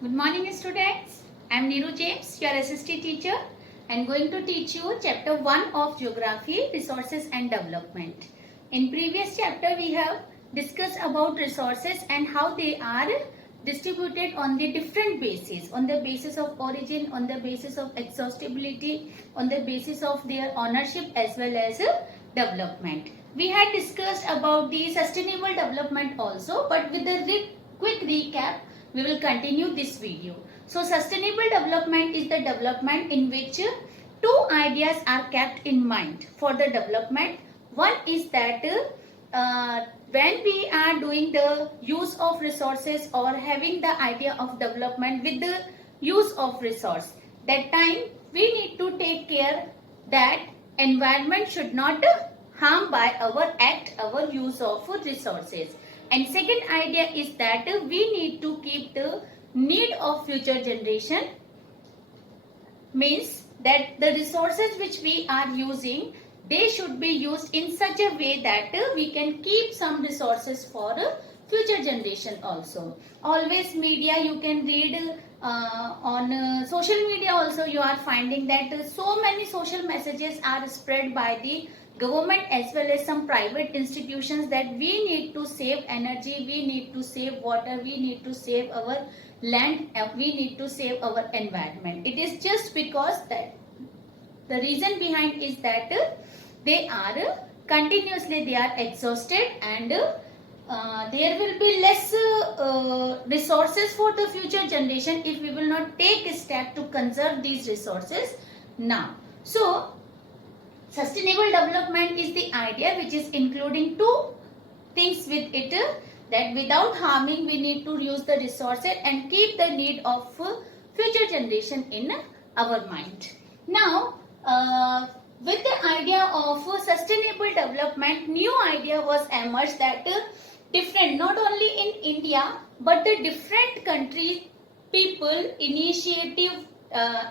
Good morning students. I am Neeru James, your assistant teacher and going to teach you chapter 1 of Geography, Resources and Development. In previous chapter we have discussed about resources and how they are distributed on the different bases, on the basis of origin, on the basis of exhaustibility, on the basis of their ownership as well as development. We had discussed about the sustainable development also, but with a quick recap we will continue this video. So sustainable development is the development in which two ideas are kept in mind for the development. One is that when we are doing the use of resources or having the idea of development with the use of resource, that time we need to take care that environment should not harm by our act, our use of resources. And second idea is that we need to keep the need of future generation, means that the resources which we are using, they should be used in such a way that we can keep some resources for future generation also. Always media you can read on social media also you are finding that so many social messages are spread by the government as well as some private institutions that we need to save energy, we need to save water, we need to save our land, we need to save our environment. It is just because that the reason behind is that they are continuously they are exhausted and there will be less resources for the future generation if we will not take a step to conserve these resources now. So sustainable development is the idea which is including two things with it, that without harming we need to use the resources and keep the need of future generation in our mind. Now with the idea of sustainable development, new idea was emerged that different, not only in India but the different countries, people, initiative,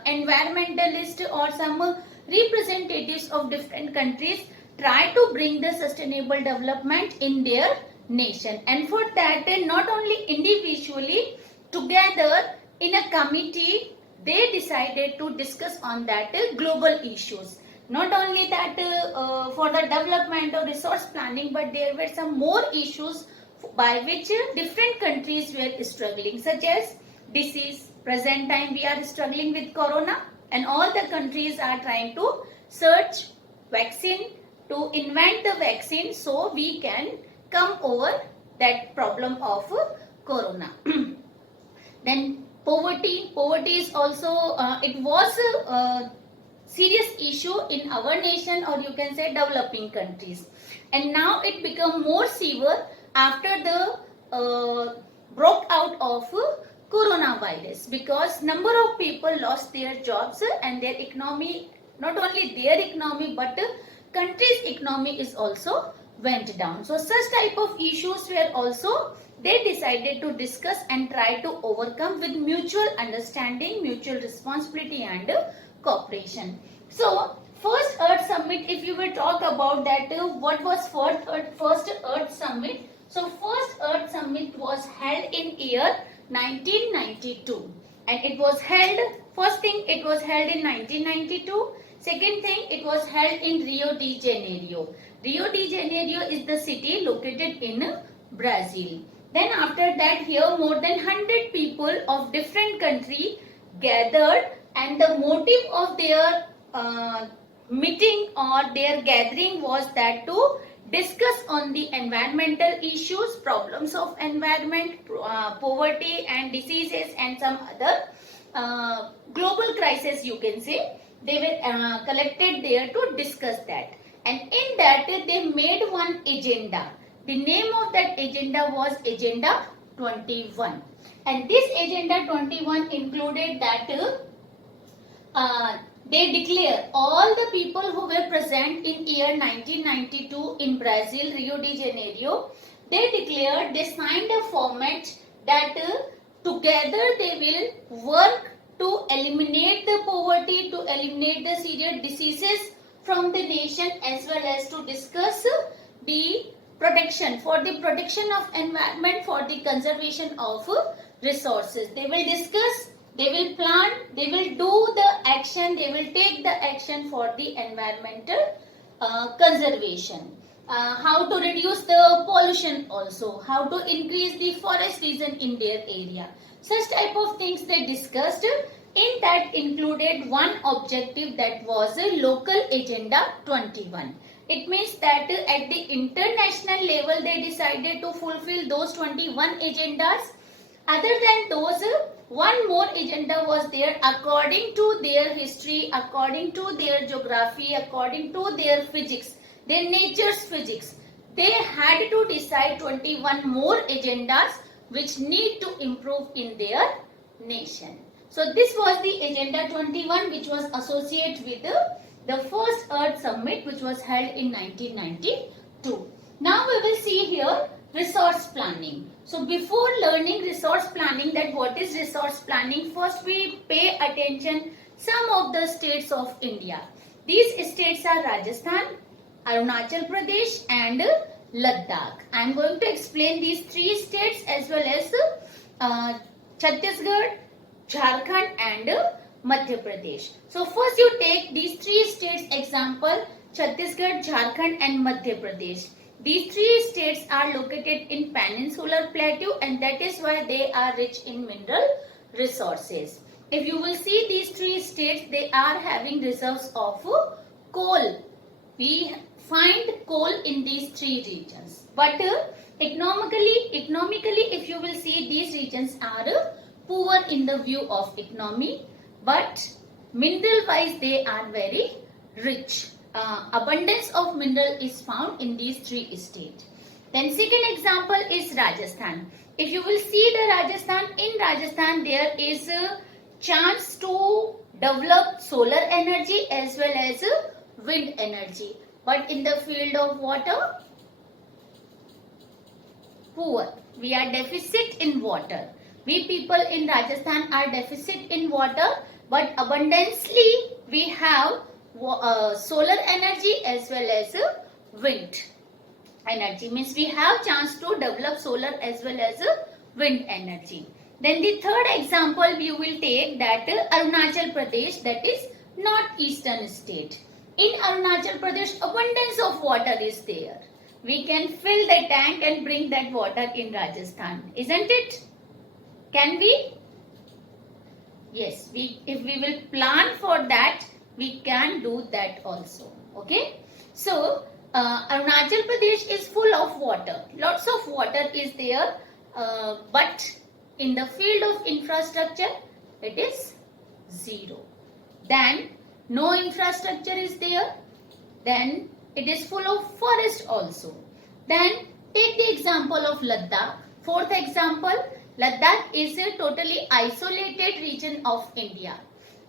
environmentalist or some representatives of different countries try to bring the sustainable development in their nation, and for that not only individually, together in a committee they decided to discuss on that global issues. Not only that for the development or resource planning, but there were some more issues by which different countries were struggling, such as disease. Present time we are struggling with corona and all the countries are trying to search vaccine, to invent the vaccine so we can come over that problem of corona. Then poverty is also it was a serious issue in our nation, or you can say developing countries, and now it become more severe after the broke out of coronavirus, because number of people lost their jobs and their economy, not only their economy but country's economy is also went down. So such type of issues were also they decided to discuss and try to overcome with mutual understanding, mutual responsibility and cooperation. So first Earth Summit, if you will talk about that, what was first Earth Summit? So first Earth Summit was held in year 1992, and it was held, first thing it was held in 1992, second thing it was held in Rio de Janeiro. Rio de Janeiro is the city located in Brazil. Then after that here more than 100 people of different country gathered, and the motive of their meeting or their gathering was that to discuss on the environmental issues, problems of environment, poverty and diseases and some other global crisis you can say. They were collected there to discuss that, and in that they made one agenda. The name of that agenda was Agenda 21, and this Agenda 21 included that they declare all the people who were present in year 1992 in Brazil, Rio de Janeiro, they signed a format that together they will work to eliminate the poverty, to eliminate the serious diseases from the nation, as well as to discuss the protection, for the protection of environment, for the conservation of resources. They will discuss, they will plan, they will do the action, they will take the action for the environmental conservation. How to reduce the pollution also, how to increase the forest region in their area. Such type of things they discussed. In that included one objective, that was a local agenda 21. It means that at the international level they decided to fulfill those 21 agendas. Other than those, one more agenda was there according to their history, according to their geography, according to their physics, their nature's physics. They had to decide 21 more agendas which need to improve in their nation. So this was the Agenda 21, which was associated with the first Earth Summit, which was held in 1992. Now we will see here resource planning. So before learning resource planning, that what is resource planning, first we pay attention some of the states of India. These states are Rajasthan, Arunachal Pradesh and Ladakh. I am going to explain these three states as well as Chhattisgarh, Jharkhand and Madhya Pradesh. So first you take these three states example, Chhattisgarh, Jharkhand and Madhya Pradesh. These three states are located in peninsular plateau and that is why they are rich in mineral resources. If you will see these three states, they are having reserves of coal. We find coal in these three regions. But economically, if you will see, these regions are poor in the view of economy, but mineral wise they are very rich. Abundance of mineral is found in these three states. Then second example is Rajasthan. If you will see the Rajasthan, in Rajasthan there is a chance to develop solar energy as well as wind energy. But in the field of water, poor. We are deficit in water. We people in Rajasthan are deficit in water, but abundantly we have solar energy as well as wind energy. Means we have chance to develop solar as well as wind energy. Then the third example we will take, that Arunachal Pradesh, that is northeastern state. In Arunachal Pradesh, abundance of water is there. We can fill the tank and bring that water in Rajasthan, isn't it? Can we? Yes, if we will plan for that, we can do that also. Okay. So, Arunachal Pradesh is full of water. Lots of water is there, but in the field of infrastructure, it is zero. Then, no infrastructure is there. Then, it is full of forest also. Then, take the example of Ladakh. Fourth example, Ladakh is a totally isolated region of India.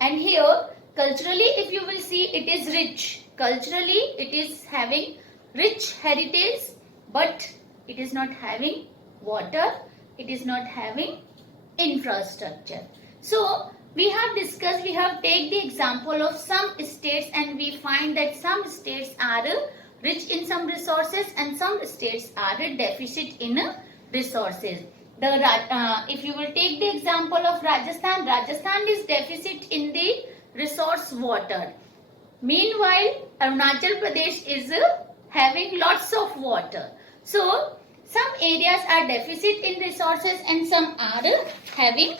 And here, culturally, if you will see, it is rich. Culturally, it is having rich heritage, but it is not having water. It is not having infrastructure. So, we have discussed, we have taken the example of some states and we find that some states are rich in some resources and some states are deficit in resources. If you will take the example of Rajasthan, Rajasthan is deficit in the resource water. Meanwhile, Arunachal Pradesh is having lots of water. So, some areas are deficit in resources and some are having,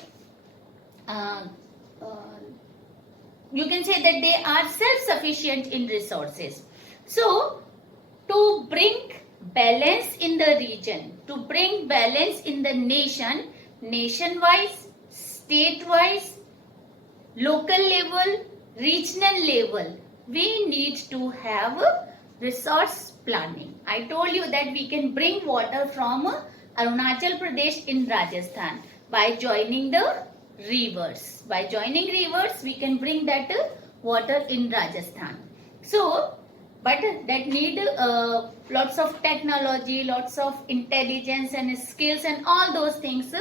you can say that they are self-sufficient in resources. So, to bring balance in the region, to bring balance in the nation, nation-wise, state-wise, local level, regional level, we need to have resource planning. I told you that we can bring water from Arunachal Pradesh in Rajasthan by joining the rivers. By joining rivers, we can bring that water in Rajasthan. So, but that need lots of technology, lots of intelligence and skills and all those things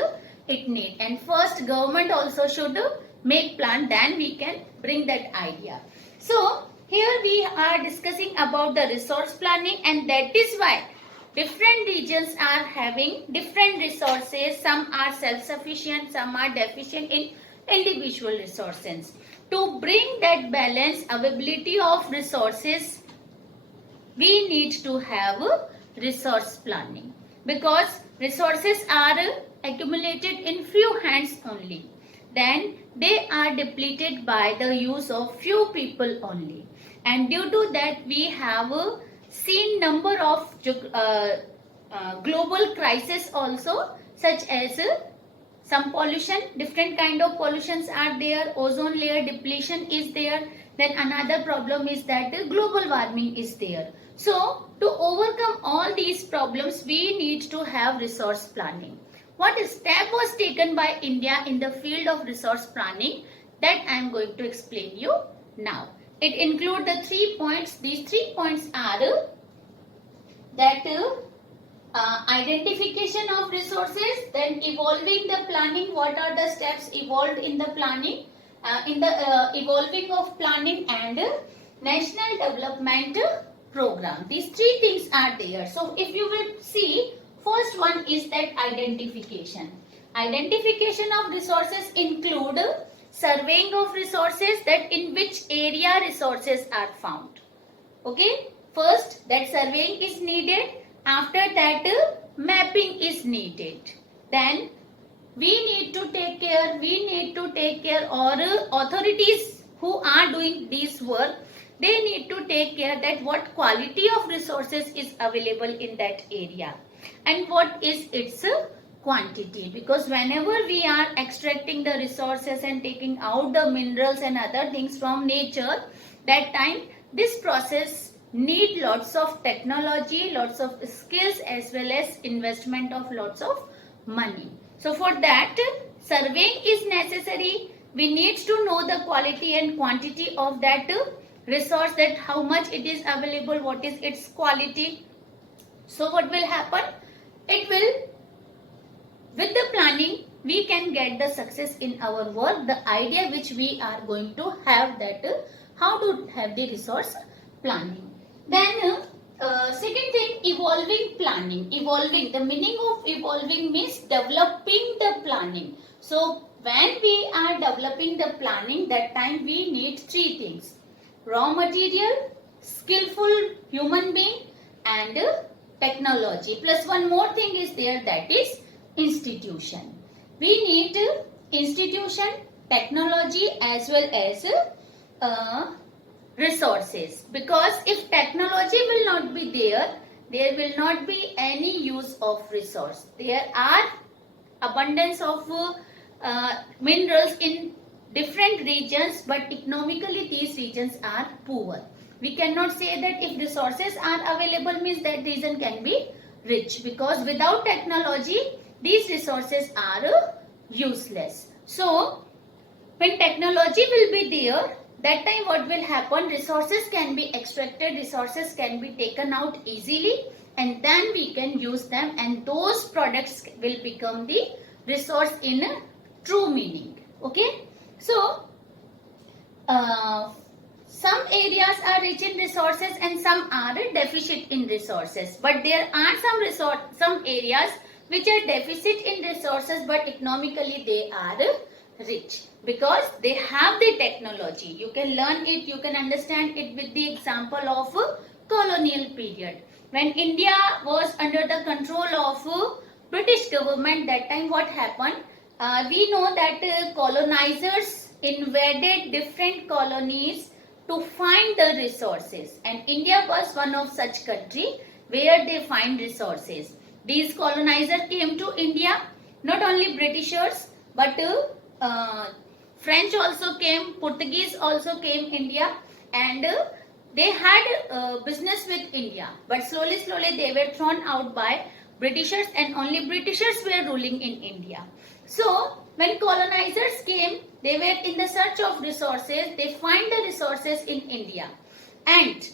it need. And first government also should make plan, then we can bring that idea. So, here we are discussing about the resource planning and that is why different regions are having different resources. Some are self-sufficient, some are deficient in individual resources. To bring that balance, availability of resources, we need to have resource planning, because resources are accumulated in few hands only. Then they are depleted by the use of few people only. And due to that, we have seen number of global crises also, such as some pollution, different kind of pollutions are there, ozone layer depletion is there, then another problem is that global warming is there. So to overcome all these problems, we need to have resource planning. What step was taken by India in the field of resource planning, that I am going to explain you now. It includes the 3 points. These 3 points are that identification of resources, then evolving the planning, what are the steps evolved in the planning, evolving of planning, and national development program. These 3 things are there. So if you will see, first one is that identification. Identification of resources include surveying of resources, that in which area resources are found. Okay, first that surveying is needed. After that, mapping is needed. Then we need to take care, or authorities who are doing this work, they need to take care that what quality of resources is available in that area and what is its quantity. Because whenever we are extracting the resources and taking out the minerals and other things from nature, that time this process need lots of technology, lots of skills, as well as investment of lots of money. So for that, surveying is necessary. We need to know the quality and quantity of that resource, that how much it is available, what is its quality. So what will happen? It will, with the planning, we can get the success in our work. The idea which we are going to have, that how to have the resource planning. Then second thing, evolving planning. Evolving, the meaning of evolving means developing the planning. So when we are developing the planning, that time we need 3 things: raw material, skillful human being, and technology. Plus one more thing is there, that is institution. We need institution, technology, as well as resources. Because if technology will not be there, there will not be any use of resource. There are abundance of minerals in different regions, but economically these regions are poor. We cannot say that if resources are available means that region can be rich, because without technology these resources are useless. So when technology will be there, that time what will happen? Resources can be extracted, resources can be taken out easily, and then we can use them, and those products will become the resource in a true meaning. Okay, so some areas are rich in resources and some are deficient in resources, but there are some areas which are deficit in resources, but economically they are rich, because they have the technology. You can learn it, you can understand it with the example of colonial period. When India was under the control of British government, that time what happened? We know that colonizers invaded different colonies to find the resources, and India was one of such country where they find resources. These colonizers came to India, not only Britishers, but French also came, Portuguese also came India, and they had business with India, but slowly they were thrown out by Britishers, and only Britishers were ruling in India. So when colonizers came, they were in the search of resources. They find the resources in India, and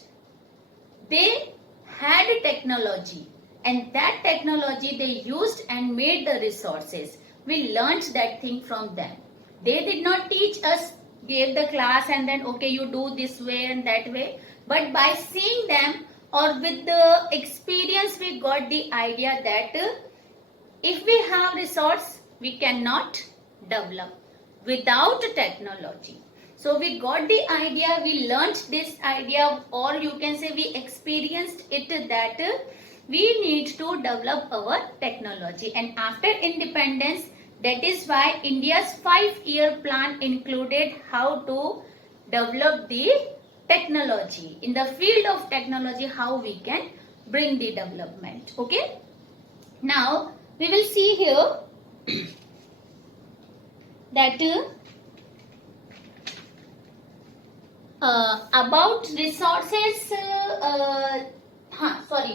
they had technology, and that technology they used and made the resources. We learned that thing from them. They did not teach us, gave the class and then okay you do this way and that way, but by seeing them or with the experience we got the idea that if we have resource, we cannot develop without technology. So we got the idea, we learnt this idea, or you can say we experienced it, that we need to develop our technology. And after independence, that is why India's 5-year plan included how to develop the technology. In the field of technology, how we can bring the development. Okay. Now, we will see here that about resources,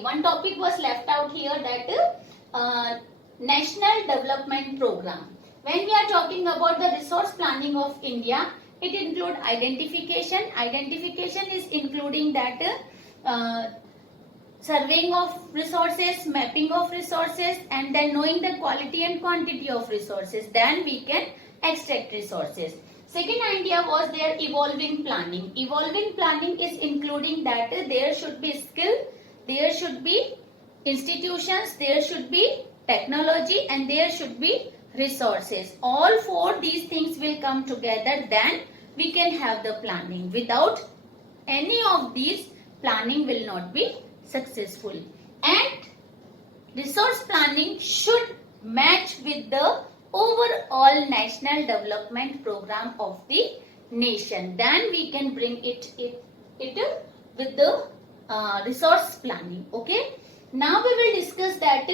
one topic was left out here, that National Development Program. When we are talking about the resource planning of India, it includes identification. Identification is including that surveying of resources, mapping of resources, and then knowing the quality and quantity of resources. Then we can extract resources. Second idea was their evolving planning. Evolving planning is including that there should be skill, there should be institutions, there should be technology, and there should be resources. All four these things will come together, then we can have the planning. Without any of these, planning will not be successful. And resource planning should match with the overall national development program of the nation. Then we can bring it with the resource planning. Okay. Now we will discuss that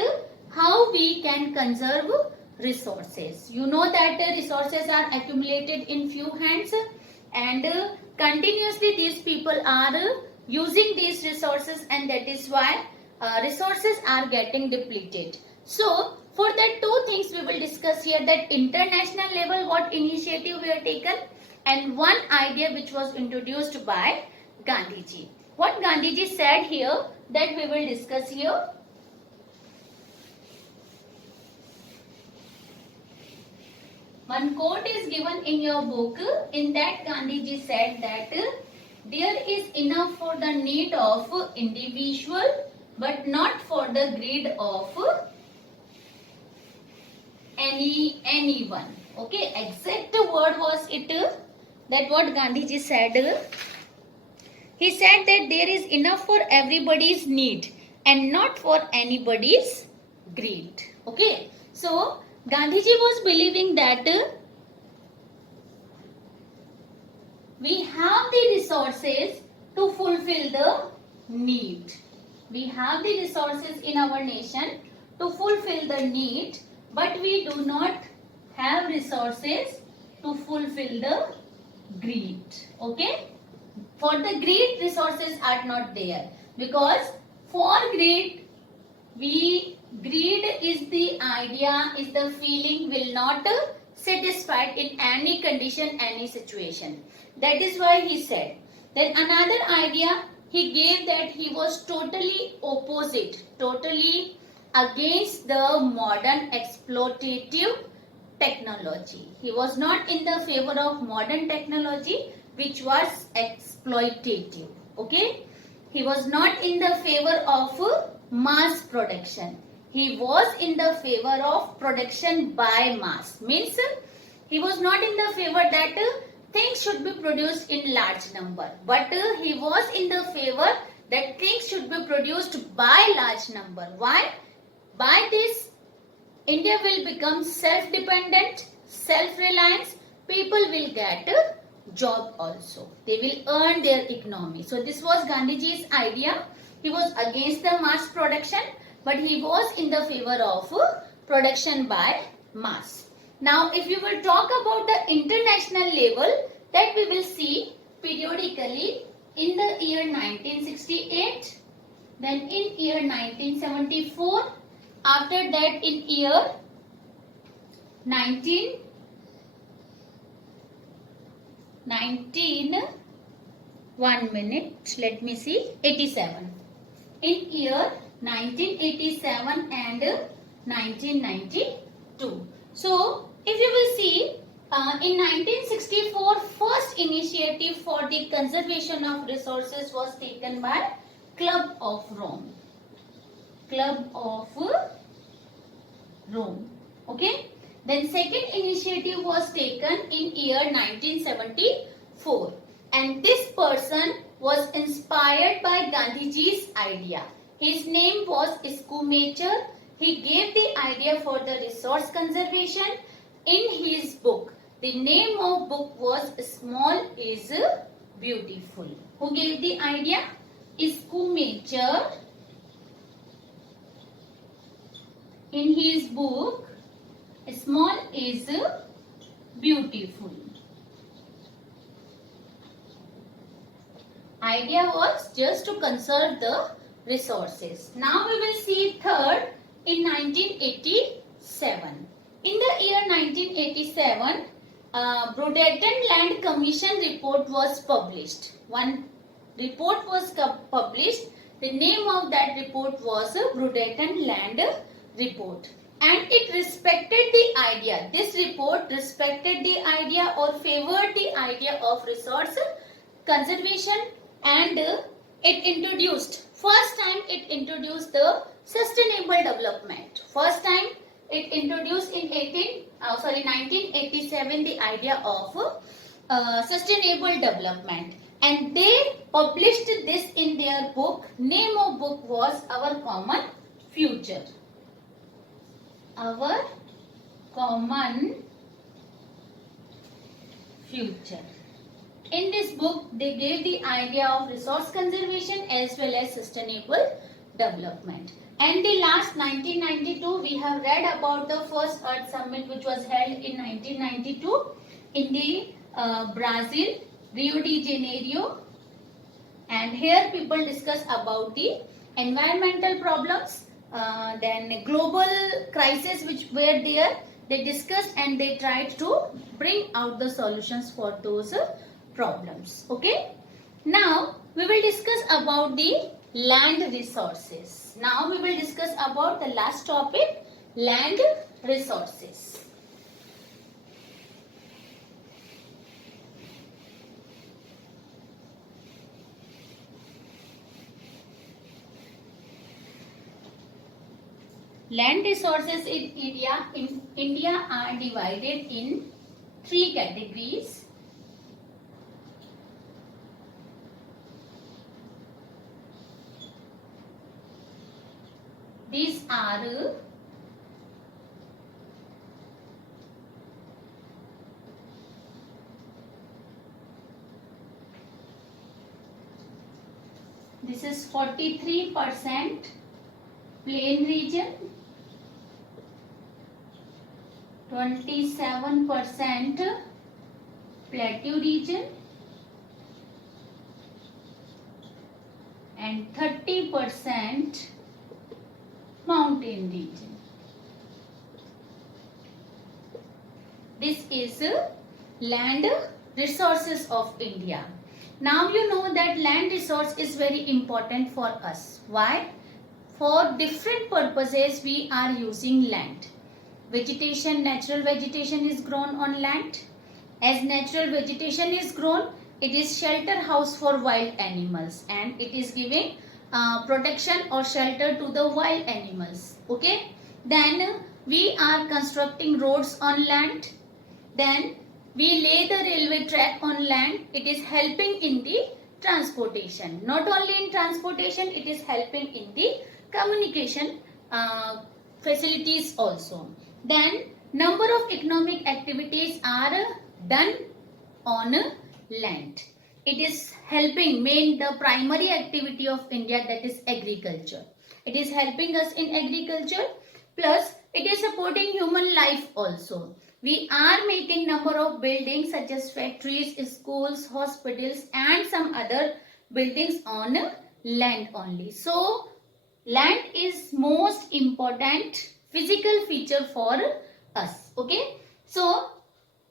how we can conserve resources. You know that resources are accumulated in few hands, and continuously these people are using these resources, and that is why resources are getting depleted. So for that, two things we will discuss here, that international level what initiative were taken, and one idea which was introduced by Gandhiji. What Gandhiji said here, that we will discuss here. One quote is given in your book. In that, Gandhiji said that there is enough for the need of individual, but not for the greed of anyone. Okay, exact word was it, that what Gandhiji said. He said that there is enough for everybody's need and not for anybody's greed. Okay, so Gandhiji was believing that we have the resources to fulfill the need. We have the resources in our nation to fulfill the need, but we do not have resources to fulfill the greed. Okay? For the greed, resources are not there, because for greed is the idea, is the feeling will not satisfied in any condition, any situation. That is why he said. Then another idea he gave, that he was totally opposite, totally against the modern exploitative technology. He was not in the favor of modern technology which was exploitative. Okay? He was not in the favor of mass production. He was in the favor of production by mass. Means he was not in the favor that things should be produced in large number. But he was in the favor that things should be produced by large number. Why? By this, India will become self-dependent, self-reliance. People will get a job also. They will earn their economy. So this was Gandhiji's idea. He was against the mass production, but he was in the favor of production by mass. Now, if you will talk about the international level, that we will see periodically in the year 1968, then in year 1974, after that in year 19 1 minute, let me see, 87. In year 1987 and 1992. So, if you will see, in 1964, first initiative for the conservation of resources was taken by Club of Rome. Club of Rome. Okay. Then second initiative was taken in year 1974, and this person was inspired by Gandhiji's idea. His name was Schumacher. He gave the idea for the resource conservation in his book. The name of book was Small is Beautiful. Who gave the idea? Schumacher. In his book, Small is Beautiful. Idea was just to conserve the resources. Now we will see third in 1987. In the year 1987, Broderton Land Commission report was published. One report was published. The name of that report was Broderton Land Report. And it respected the idea. This report respected the idea or favored the idea of resource conservation, and it introduced, first time it introduced the sustainable development. First time it introduced in 1987 the idea of sustainable development, and they published this in their book. Name of book was Our Common Future. Our Common Future. In this book, they gave the idea of resource conservation as well as sustainable development. And the last 1992, we have read about the first Earth Summit which was held in 1992 in the Brazil, Rio de Janeiro. And here people discuss about the environmental problems, then global crisis which were there. They discussed and they tried to bring out the solutions for those problems. Okay. Now we will discuss about the land resources. Now we will discuss about the last topic, land resources. Land resources in India are divided in three categories. These are this is 43% plain region, 27% plateau region, and 30% mountain region. This is land resources of India. Now you know that land resource is very important for us. Why? For different purposes we are using land. Vegetation, natural vegetation is grown on land. As natural vegetation is grown, it is shelter house for wild animals, and it is giving protection or shelter to the wild animals. Okay. Then we are constructing roads on land. Then we lay the railway track on land. It is helping in the transportation. Not only in transportation, it is helping in the communication facilities also. Then number of economic activities are done on land. It is helping the primary activity of India, that is agriculture. It is helping us in agriculture, plus it is supporting human life also. We are making number of buildings such as factories, schools, hospitals and some other buildings on land only. So land is most important physical feature for us. Okay. So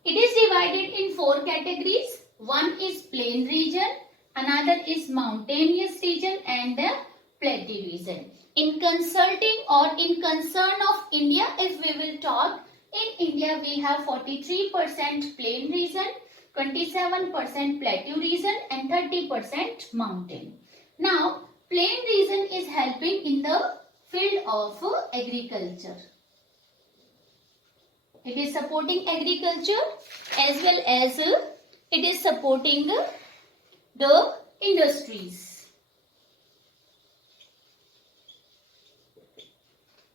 it is divided in four categories. One is plain region, another is mountainous region, and the plateau region. In consulting or in concern of India, if we will talk, in India we have 43% plain region, 27% plateau region and 30% mountain. Now, plain region is helping in the field of agriculture. It is supporting agriculture as well as it is supporting the industries.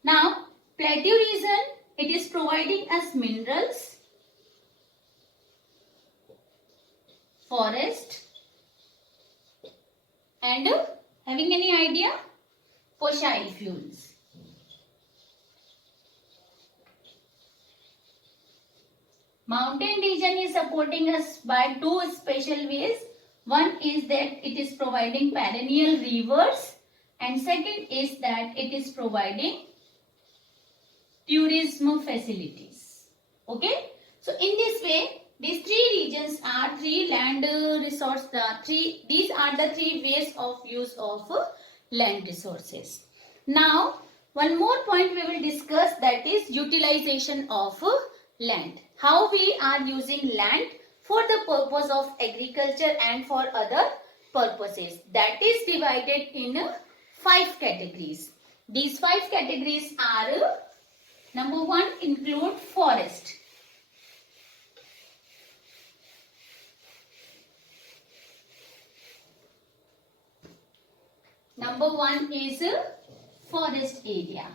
Now, plateau region, it is providing us minerals, forest, and having any idea? Fossil fuels. Mountain region is supporting us by two special ways. One is that it is providing perennial rivers, and second is that it is providing tourism facilities. Okay, so in this way, these three regions are three land resource. These are the three ways of use of land resources. Now, one more point we will discuss, that is utilization of land. How we are using land for the purpose of agriculture and for other purposes. That is divided in 5 categories. These 5 categories are, number 1, include forest. Number 1 is forest area.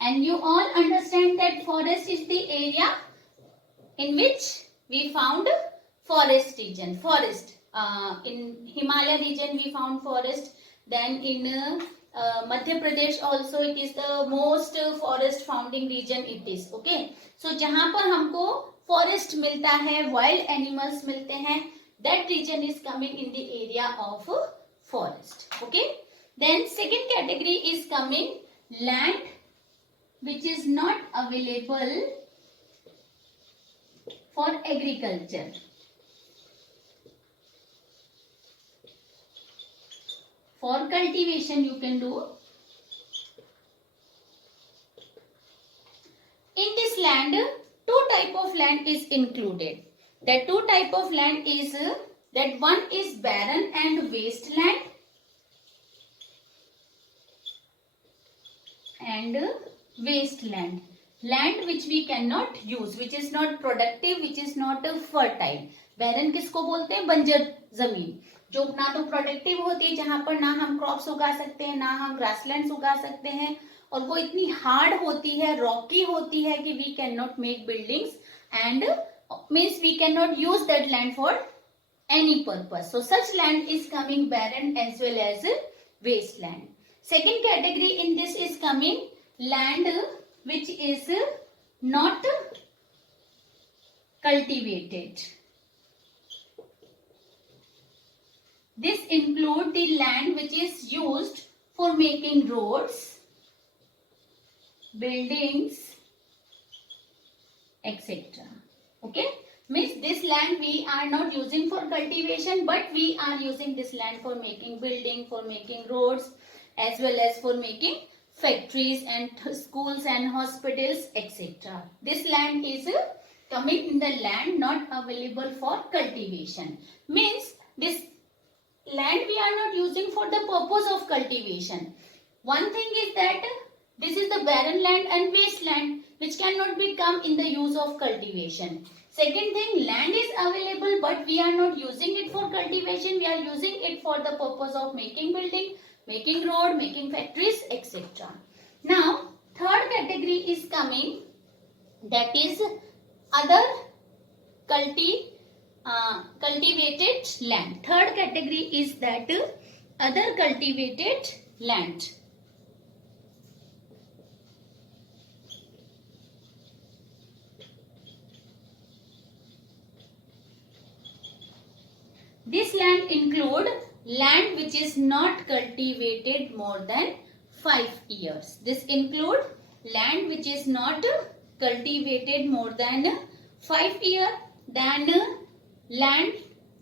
And you all understand that forest is the area in which we found forest region. In Himalaya region we found forest. Then in Madhya Pradesh also it is the most forest founding region it is. Okay. So जहाँ पर हमको forest मिलता है, wild animals मिलते हैं, that region is coming in the area of forest. Okay. Then second category is coming land which is not available for agriculture. For cultivation you can do. In this land, 2 type of land is included. The 2 type of land is that one is barren and wasteland, and wasteland. Land which we cannot use, which is not productive, which is not fertile. Barren किसको बोलते हैं? बंजर जमीन, जो ना तो productive होती है, जहां पर ना हम क्रॉप्स उगा सकते हैं, ना हम ग्रासलैंड्स उगा सकते हैं, और वो इतनी हार्ड होती है, रॉकी होती है कि we can not make buildings and means we can not use that land for any purpose. So such land is coming barren as well as wasteland. Second category in this is coming land which is not cultivated. This includes the land which is used for making roads, buildings, etc. Okay, means this land we are not using for cultivation, but we are using this land for making building, for making roads, as well as for making factories and schools and hospitals, etc. This land is coming in the land not available for cultivation. Means this land we are not using for the purpose of cultivation. One thing is that this is the barren land and wasteland which cannot become in the use of cultivation. Second thing, land is available but we are not using it for cultivation. We are using it for the purpose of making building, making road, making factories, etc. Now, third category is coming, that is other cultivated land. Third category is that other cultivated land. This land include land which is not cultivated more than 5 years. This include land which is not cultivated more than 5 years. Then land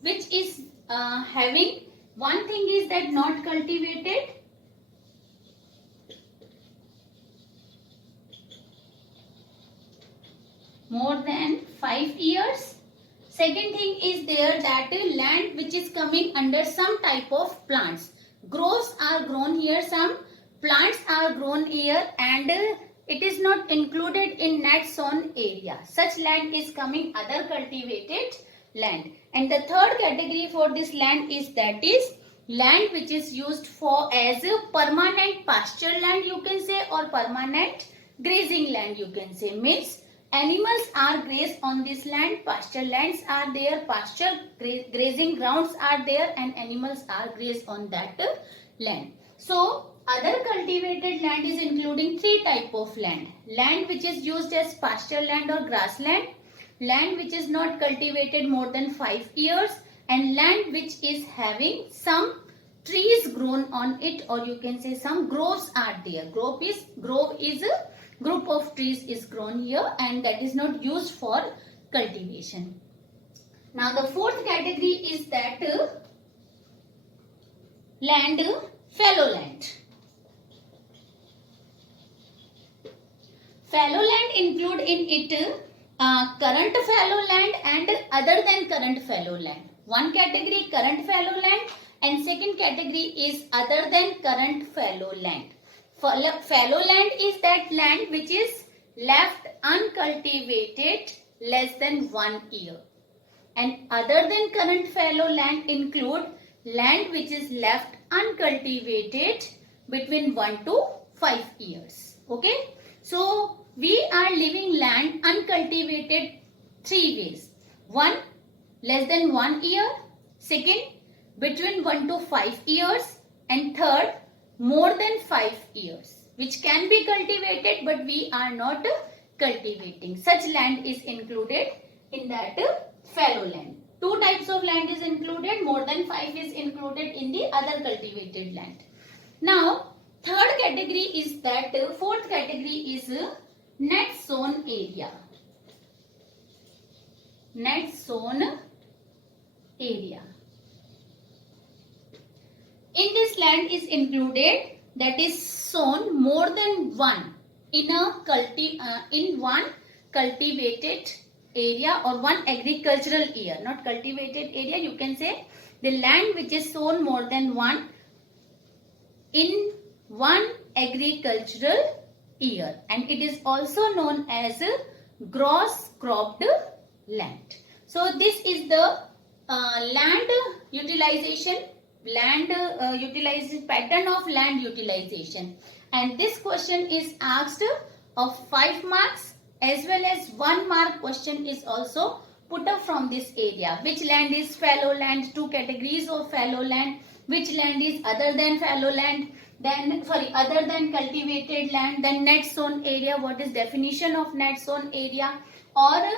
which is having, one thing is that not cultivated, more than 5 years. Second thing is there that land which is coming under some type of plants, groves are grown here, some plants are grown here, and it is not included in net sown area. Such land is coming other cultivated land. And the third category for this land is that is land which is used for as a permanent pasture land, you can say, or permanent grazing land, you can say. Means animals are grazed on this land, pasture lands are there, pasture grazing grounds are there, and animals are grazed on that land. So other cultivated land is including three type of land. Land which is used as pasture land or grassland, land which is not cultivated more than 5 years, and land which is having some trees grown on it, or you can say some groves are there. Grove is a group of trees is grown here, and that is not used for cultivation. Now the fourth category is that land, fallow land. Fallow land include in it current fallow land and other than current fallow land. One category current fallow land and second category is other than current fallow land. Fallow land is that land which is left uncultivated less than 1 year. And other than current fallow land include land which is left uncultivated between 1 to 5 years. Okay. So we are leaving land uncultivated 3 ways. One, less than 1 year. Second, between 1 to 5 years. And third, more than 5 years, which can be cultivated but we are not cultivating. Such land is included in that fallow land. Two types of land is included, more than 5 is included in the other cultivated land. Now, third category is that, fourth category is net sown area. Net sown area. In this land is included that is sown more than one in one cultivated area or one agricultural year. Not cultivated area, you can say the land which is sown more than one in one agricultural year, and it is also known as gross cropped land. So this is the land utilization, pattern of land utilization, and this question is asked of 5 marks as well as 1 mark question is also put up from this area. Which land is fallow land? Two categories of fallow land. Which land is other than fallow land? Then other than cultivated land. Then net sown area. What is definition of net sown area? Or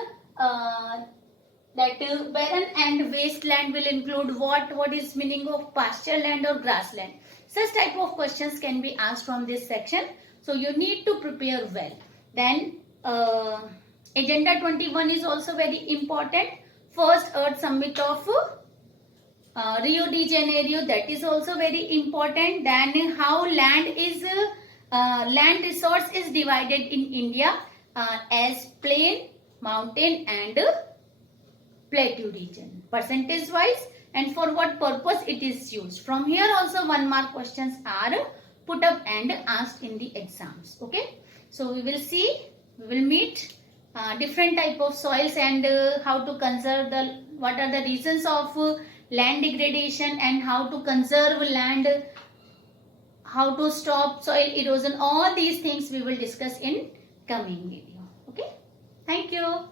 that barren and wasteland will include what? What is meaning of pasture land or grassland? Such type of questions can be asked from this section. So you need to prepare well. Then Agenda 21 is also very important. First Earth Summit of Rio de Janeiro, that is also very important. Then how land resource is divided in India as plain, mountain and plateau region, percentage wise, and for what purpose it is used. From here also 1 mark questions are put up and asked in the exams. Okay, so we will meet different type of soils and how to conserve what are the reasons of land degradation and how to conserve land, how to stop soil erosion. All these things we will discuss in coming video. Okay, thank you.